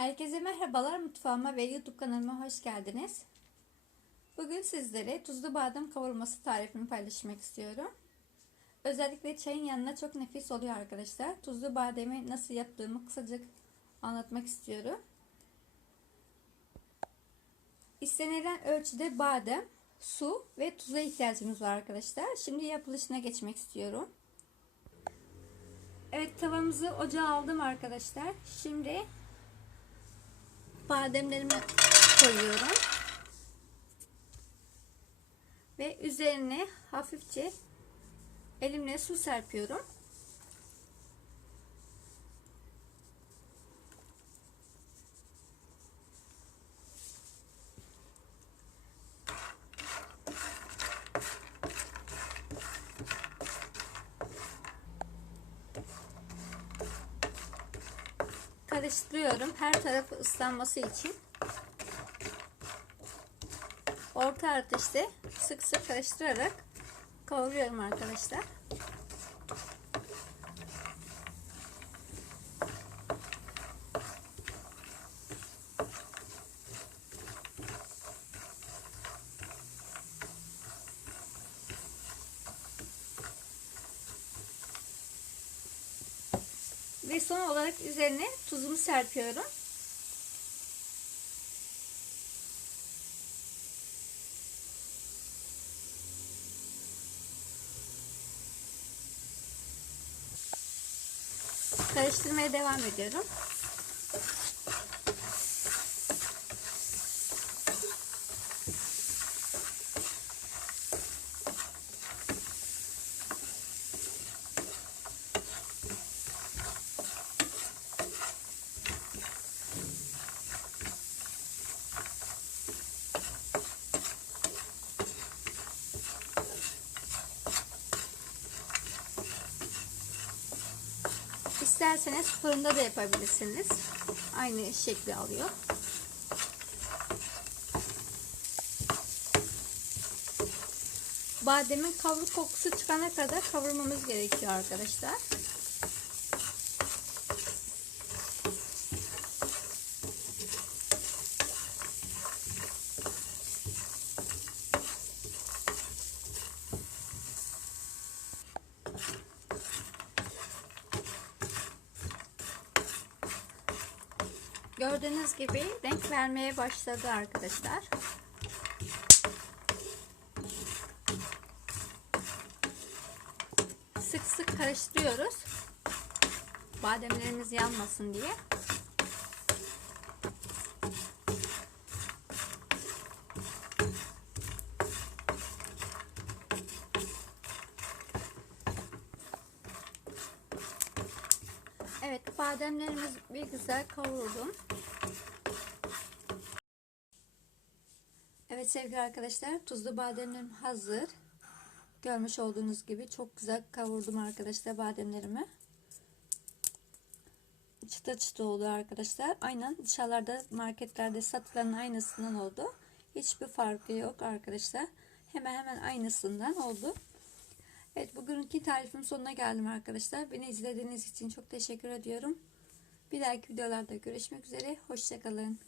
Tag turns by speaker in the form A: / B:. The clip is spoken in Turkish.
A: Herkese merhabalar mutfağıma ve YouTube kanalıma hoş geldiniz. Bugün sizlere tuzlu badem kavurması tarifini paylaşmak istiyorum. Özellikle çayın yanına çok nefis oluyor arkadaşlar. Tuzlu bademi nasıl yaptığımı kısaca anlatmak istiyorum. İstenilen ölçüde badem, su ve tuza ihtiyacımız var arkadaşlar. Şimdi yapılışına geçmek istiyorum. Evet tavamızı ocağa aldım arkadaşlar. Şimdi bademlerimi koyuyorum. Ve üzerine hafifçe elimle su serpiyorum. Karıştırıyorum her tarafı ıslanması için. Orta ateşte sık sık karıştırarak kavuruyorum arkadaşlar. Ve son olarak üzerine tuzumu serpiyorum. Karıştırmaya devam ediyorum. İsterseniz fırında da yapabilirsiniz. Aynı şekli alıyor. Bademin kavruk kokusu çıkana kadar kavurmamız gerekiyor arkadaşlar. Gördüğünüz gibi renk vermeye başladı arkadaşlar. Sık sık karıştırıyoruz. Bademlerimiz yanmasın diye. Evet bademlerimiz bir güzel kavurdum. Evet sevgili arkadaşlar tuzlu bademlerim hazır. Görmüş olduğunuz gibi çok güzel kavurdum arkadaşlar bademlerimi. Çıta çıta oldu arkadaşlar. Aynen dışarılarda marketlerde satılan aynısından oldu. Hiçbir farkı yok arkadaşlar. Hemen hemen aynısından oldu. Evet bugünkü tarifim sonuna geldim arkadaşlar. Beni izlediğiniz için çok teşekkür ediyorum. Bir dahaki videolarda görüşmek üzere. Hoşçakalın.